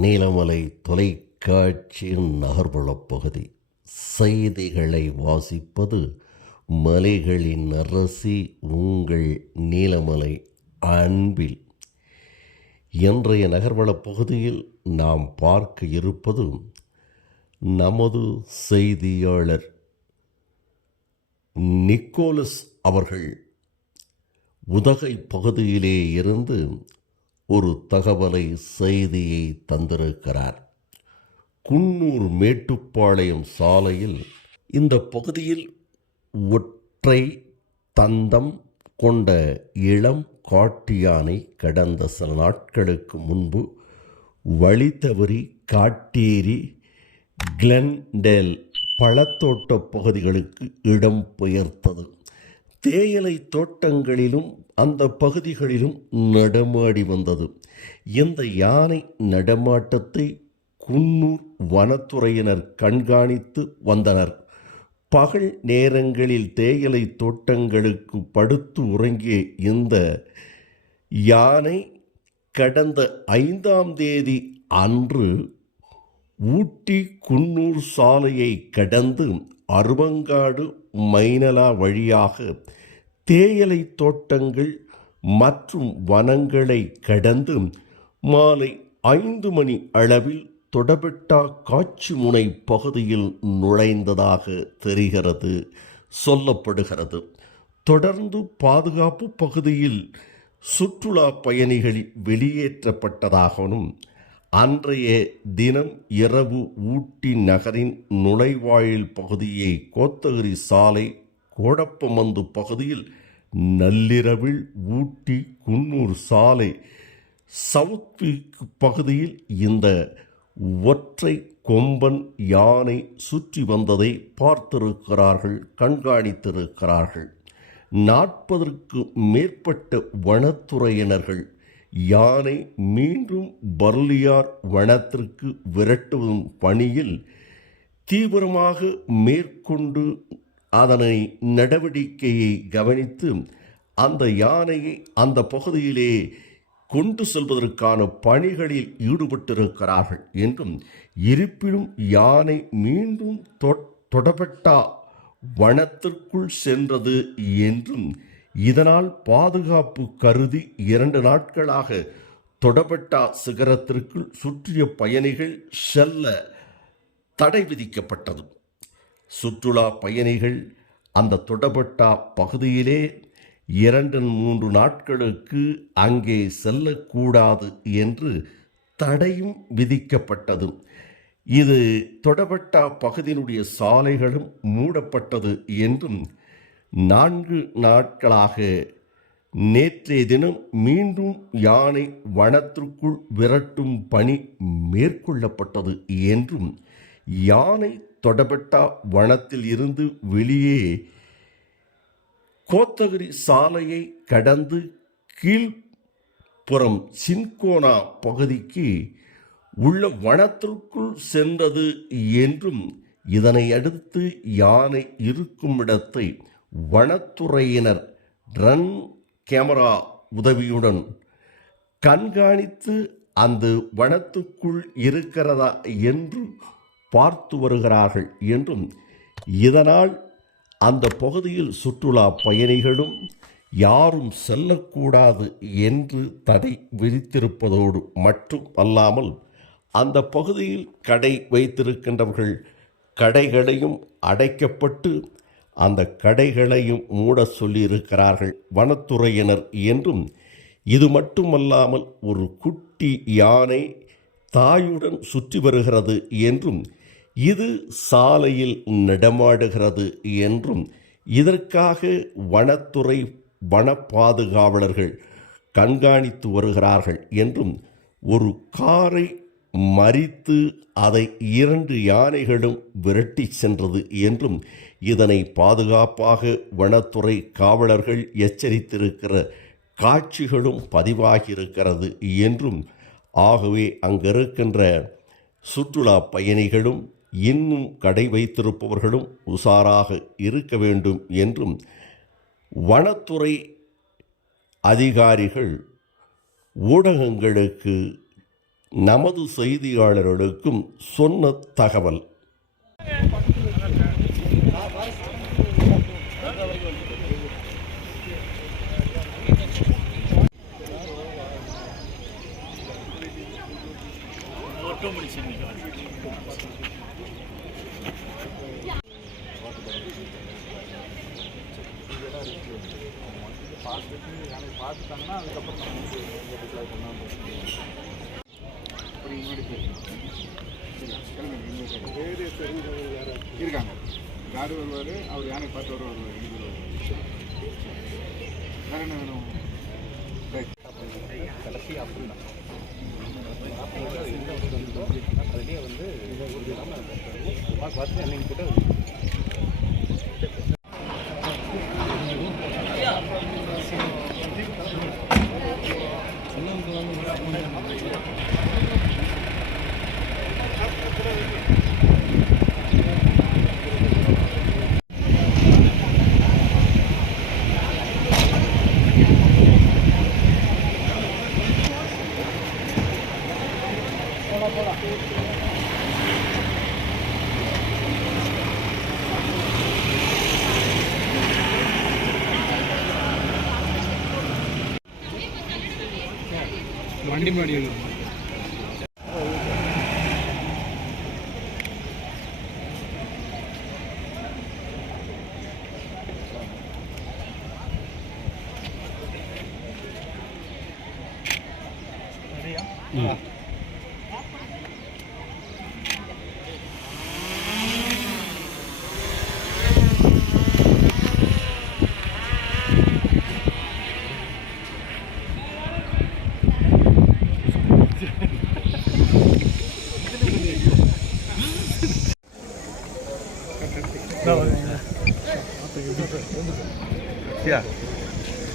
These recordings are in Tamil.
நீலமலை தொலைக்காட்சியின் நகர்ப்புறப் பகுதி. செய்திகளை வாசிப்பது மலைகளின் அரசி உங்கள் நீலமலை அன்பில். இன்றைய நகர்வளப் பகுதியில் நாம் பார்க்க இருப்பது நமது செய்தியாளர் நிக்கோலஸ் அவர்கள் உதகை பகுதியிலே இருந்து ஒரு தகவலை செய்தியை தந்திருக்கிறார். குன்னூர் மேட்டுப்பாளையம் சாலையில் இந்த பகுதியில் ஒற்றை தந்தம் கொண்ட இளம் காட்டு யானை கடந்த சில நாட்களுக்கு முன்பு வழி தவறி காட்டேரி கிளென்டேல் பழத்தோட்ட பகுதிகளுக்கு இடம் பெயர்த்தது. தேயிலை தோட்டங்களிலும் அந்த பகுதிகளிலும் நடமாடி வந்தது. இந்த யானை நடமாட்டத்தை குன்னூர் வனத்துறையினர் கண்காணித்து வந்தனர். பகல் நேரங்களில் தேயிலை தோட்டங்களுக்கு படுத்து உறங்கிய இந்த யானை கடந்த 5ஆம் தேதி அன்று ஊட்டி குன்னூர் சாலையை கடந்து அருவங்காடு மைனலா வழியாக தேயிலை தோட்டங்கள் மற்றும் வனங்களை கடந்து மாலை 5 மணி அளவில் தொடபெட்டா காட்சிமுனை பகுதியில் நுழைந்ததாக தெரிகிறது, சொல்லப்படுகிறது. தொடர்ந்து பாதுகாப்பு பகுதியில் சுற்றுலா பயணிகள் வெளியேற்றப்பட்டதாகவும் அன்றைய தினம் இரவு ஊட்டி நகரின் நுழைவாயில் பகுதியை கோத்தகிரி சாலை கோடப்பமந்து பகுதியில் நள்ளிரவில் ஊட்டி குன்னூர் சாலை சவுத் பகுதியில் இந்த ஒற்றை கொம்பன் யானை சுற்றி வந்ததை பார்த்திருக்கிறார்கள், கண்காணித்திருக்கிறார்கள். 40ற்கு மேற்பட்ட வனத்துறையினர்கள் யானை மீண்டும் பர்லியார் வனத்திற்கு விரட்டும் பணியில் தீவிரமாக மேற்கொண்டு அதனை நடவடிக்கையை கவனித்து அந்த யானையை அந்த பகுதியிலே கொண்டு செல்வதற்கான பணிகளில் ஈடுபட்டிருக்கிறார்கள் என்றும், இருப்பினும் யானை மீண்டும் தொடபெட்டா வனத்திற்குள் சென்றது என்றும், இதனால் பாதுகாப்பு கருதி 2 நாட்களாக தொடபெட்டா சிகரத்திற்குள் சுற்றிய பயணிகள் செல்ல தடை விதிக்கப்பட்டது. சுற்றுலா பயணிகள் அந்த தொடபெட்டா பகுதியிலே 2-3 நாட்களுக்கு அங்கே செல்லக்கூடாது என்று தடையும் விதிக்கப்பட்டது. இது தொடபெட்டா பகுதியினுடைய சாலைகளும் மூடப்பட்டது என்றும், 4 நாட்களாக நேற்றைய தினம் மீண்டும் யானை வனத்திற்குள் விரட்டும் பணி மேற்கொள்ளப்பட்டது என்றும், யானை தொடபெட்டா வனத்தில் இருந்து வெளியே கோத்தகிரி சாலையை கடந்து கீழ்ப்புறம் சின்கோனா பகுதிக்கு உள்ள வனத்திற்குள் சென்றது என்றும், இதனை அடுத்து யானை இருக்கும் இடத்தை வனத்துறையினர் ரன் கேமரா உதவியுடன் கண்காணித்து அந்த வனத்துக்குள் இருக்கிறதா என்று பார்த்து வருகிறார்கள் என்றும், இதனால் அந்த பகுதியில் சுற்றுலா பயணிகளும் யாரும் செல்லக்கூடாது என்று தடை விதித்திருப்பதோடு மட்டும் அல்லாமல் அந்த பகுதியில் கடை வைத்திருக்கின்றவர்கள் கடைகளையும் அடைக்கப்பட்டு அந்த கடைகளையும் மூட சொல்லியிருக்கிறார்கள் வனத்துறையினர் என்றும், இது மட்டுமல்லாமல் ஒரு குட்டி யானை தாயுடன் சுற்றி வருகிறது என்றும், இது சாலையில் நடமாடுகிறது என்றும், இதற்காக வனத்துறை வன பாதுகாவலர்கள் கண்காணித்து வருகிறார்கள் என்றும், ஒரு காரை மறித்து அதை 2 யானைகளும் விரட்டி சென்றது என்றும், இதனை பாதுகாப்பாக வனத்துறை காவலர்கள் எச்சரித்திருக்கிற காட்சிகளும் பதிவாகியிருக்கிறது என்றும், ஆகவே அங்கிருக்கின்ற சுற்றுலா பயணிகளும் இன்னும் கடை வைத்திருப்பவர்களும் உஷாராக இருக்க வேண்டும் என்றும் வனத்துறை அதிகாரிகள் ஊடகங்களுக்கு நமது செய்தியாளர்களுக்கும் சொன்ன தகவல். பார்த்துட்டாங்கன்னா அதுக்கப்புறம் நம்ம இருக்காங்க. யார் வருவார், அவர் யானை பார்த்து வருவார். வேறு என்ன வேணும்? கடைசி அப்படின்னா அதுலேயே வந்து பார்த்து அன்னைக்கு கூட வண்டி மாடி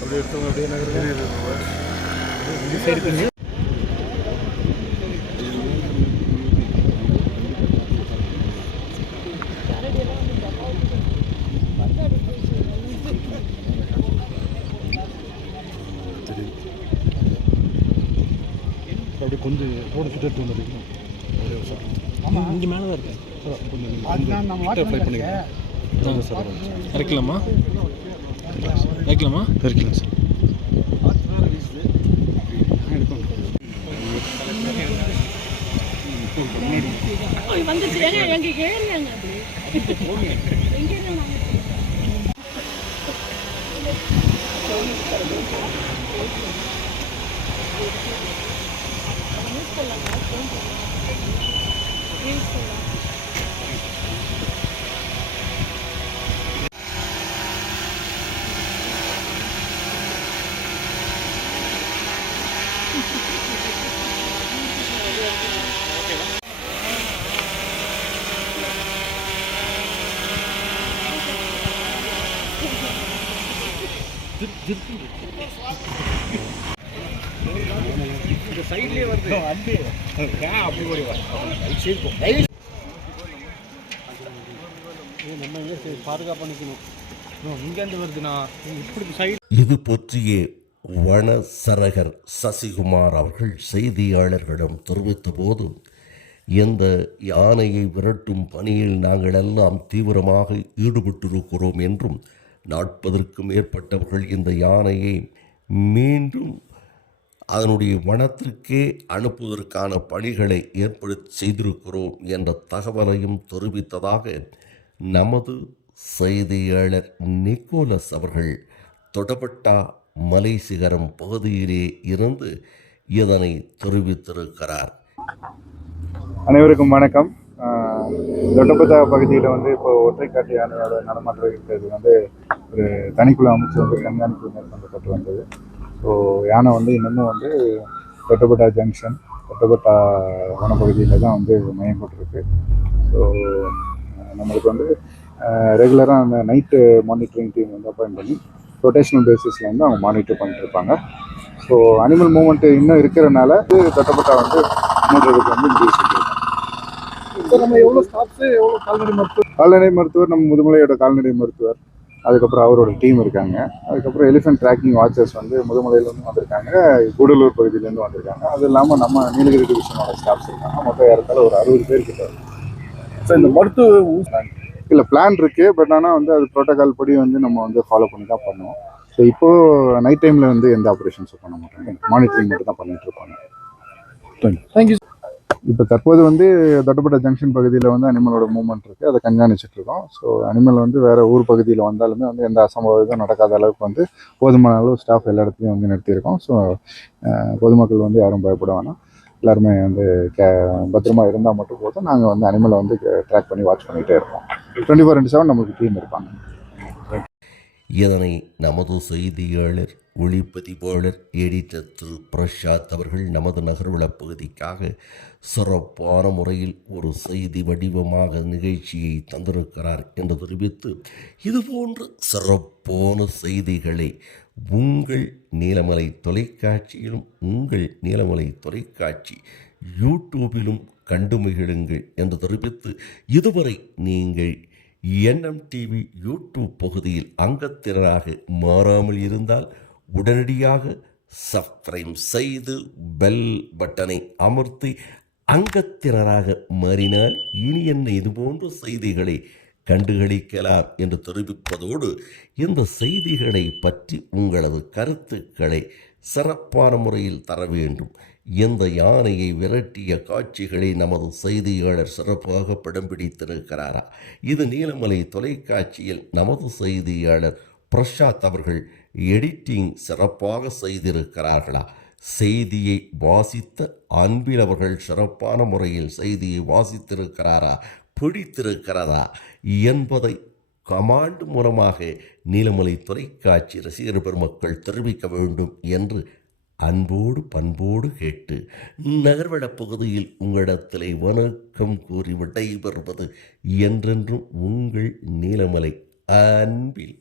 அப்படி எடுத்தவங்க அப்படியே நகர் சைடு பண்ணி அப்படி கொஞ்சம் ரோடு சுட்டு எடுத்து வந்துருக்கணும். ஆமாம், இங்கே மேலே தான் இருக்கேன். கொஞ்சம் ஃப்ளை பண்ணிக்கலாம் சார். இறக்கலாமா? இறக்கலாமா? இறக்கலாம் சார். சைட்லேயே வருது அண்டு அப்படி ஓடி நம்ம எங்கே பாதுகாப்பாக நிற்கணும். இங்கேருந்து வருதுண்ணா இப்படி சைடு. இது பற்றிய வனசரகர் சசிகுமார் அவர்கள் செய்தியாளர்களிடம் தெரிவித்த போது, இந்த யானையை விரட்டும் பணியில் நாங்கள் எல்லாம் தீவிரமாக ஈடுபட்டிருக்கிறோம் என்றும் 40க்கும் மேற்பட்டவர்கள் இந்த யானையை மீண்டும் அதனுடைய வனத்திற்கே அனுப்புவதற்கான பணிகளை ஏற்படுத்தி செய்திருக்கிறோம் என்ற தகவலையும் தெரிவித்ததாக நமது செய்தியாளர் நிக்கோலஸ் அவர்கள் தொட்டபெட்டா மலை சிகரம் பகுதியிலே இருந்து இதனை தெரிவித்திருக்கிறார். அனைவருக்கும் வணக்கம். தொட்டபெட்டா பகுதியில் வந்து இப்போ ஒற்றைக்காட்டு யானையோட நடமாட்டம் இருக்கிறது வந்து ஒரு தனிக்குழு அமைச்சு வந்து கண்காணிப்பு மேற்கொள்ளப்பட்டு வந்தது. ஸோ யானை வந்து இன்னமும் வந்து தொட்டபெட்டா ஜங்ஷன், தொட்டபெட்டா வனப்பகுதியில் தான் வந்து மையம் கொண்டிருக்கு. ஸோ நம்மளுக்கு வந்து ரெகுலராக அந்த நைட்டு மானிட்டரிங் டீம் வந்து அப்பாயிண்ட் பண்ணி ரொட்டேஷனல் பேசிஸில் வந்து அவங்க மானிட்டர் பண்ணிட்டு இருப்பாங்க. ஸோ அனிமல் மூவ்மெண்ட்டு இன்னும் இருக்கிறனால தொட்டபெட்டா வந்து மூடுறதுக்கு வந்து முடிவு செஞ்சுருக்கோம். நம்ம எவ்வளோ ஸ்டாஃப்ஸு, எவ்வளோ கால்நடை மருத்துவர் நம்ம முதுமலையோட கால்நடை மருத்துவர், அதுக்கப்புறம் அவரோட டீம் இருக்காங்க. அதுக்கப்புறம் எலிஃபென்ட் ட்ராக்கிங் வாட்சர்ஸ் வந்து முதல்லேருந்து வந்திருக்காங்க, கூடலூர் பகுதியிலேருந்து வந்திருக்காங்க. அது இல்லாமல் நம்ம நீலகிரி டிவிஷனோட ஸ்டாஃப்ஸ் இருக்காங்க. மொத்தம் ஏறத்தாழ ஒரு 60 பேர் கிட்ட. ஸோ இந்த மருத்துவ இல்லை பிளான் இருக்குது, பட் ஆனால் வந்து அது ப்ரோட்டோகால் படி வந்து நம்ம வந்து ஃபாலோ பண்ணி தான் பண்ணுவோம். ஸோ இப்போது நைட் டைமில் வந்து எந்த ஆப்ரேஷன்ஸும் பண்ண மாட்டாங்க, மானிட்டரிங் மட்டும் தான் பண்ணிட்டு இருப்பாங்க. தேங்க்யூ. இப்போ தற்போது வந்து தொட்டப்பட்ட ஜங்ஷன் பகுதியில் வந்து அனிமலோட மூவ்மெண்ட் இருக்குது, அதை கண்காணிச்சிட்டு இருக்கோம். ஸோ அனிமல் வந்து வேறு ஊர் பகுதியில் வந்தாலுமே வந்து எந்த அசம்பாவிதம் நடக்காத அளவுக்கு வந்து போதுமான அளவு ஸ்டாஃப் எல்லா இடத்துலையும் வந்து நிறுத்தியிருக்கோம். ஸோ பொதுமக்கள் வந்து யாரும் பயப்பட வேணாம், எல்லாருமே வந்து பத்திரமா இருந்தால் மட்டும் போதும். நாங்கள் வந்து அனிமலை வந்து ட்ராக் பண்ணி வாட்ச் பண்ணிகிட்டே இருப்போம். 24/7 நமக்கு டீம் இருப்பாங்க. இதனை நமது செய்தியாளர் ஒளிப்பதிவாளர் எடிட்டர் திரு பிரசாத் அவர்கள் நமது நகர்வளப் பகுதிக்காக சிறப்பான முறையில் ஒரு செய்தி வடிவமாக நிகழ்ச்சியை தந்திருக்கிறார் என்று தெரிவித்து, இதுபோன்ற சிறப்பான செய்திகளை உங்கள் நீலமலை தொலைக்காட்சியிலும் உங்கள் நீலமலை தொலைக்காட்சி யூடியூபிலும் கண்டு மகிழுங்கள் என்று தெரிவித்து, இதுவரை நீங்கள் NMTV யூடியூப் பகுதியில் அங்கத்தினராக மாறாமல் இருந்தால் உடனடியாக சப்ஸ்கிரைப் செய்து பெல் பட்டனை அமர்த்தி அங்கத்தினராக மாறினால் இனி என்ன இதுபோன்ற செய்திகளை கண்டுகளிக்கலாம் என்று தெரிவிப்பதோடு, இந்த செய்திகளை பற்றி உங்களது கருத்துக்களை சிறப்பான முறையில் தர வேண்டும். இந்த யானையை விரட்டிய காட்சிகளை நமது செய்தியாளர் சிறப்பாக படம் பிடித்திருக்கிறாரா? இது நீலமலை தொலைக்காட்சியில் நமது செய்தியாளர் பிரசாத் அவர்கள் எடிட்டிங் சிறப்பாக செய்திருக்கிறார்களா? செய்தியை வாசித்த அன்பில் அவர்கள் சிறப்பான முறையில் செய்தியை வாசித்திருக்கிறாரா, பிடித்திருக்கிறதா என்பதை கமாண்ட் மூலமாக நீலமலை தொலைக்காட்சி ரசிகர் பெருமக்கள் தெரிவிக்க வேண்டும் என்று அன்போடு பண்போடு கேட்டு, நகர்வளப் பகுதியில் உங்களிடத்திலே வணக்கம் கூறி விடைபெறுவது என்றென்றும் உங்கள் நீலமலை அன்பில்.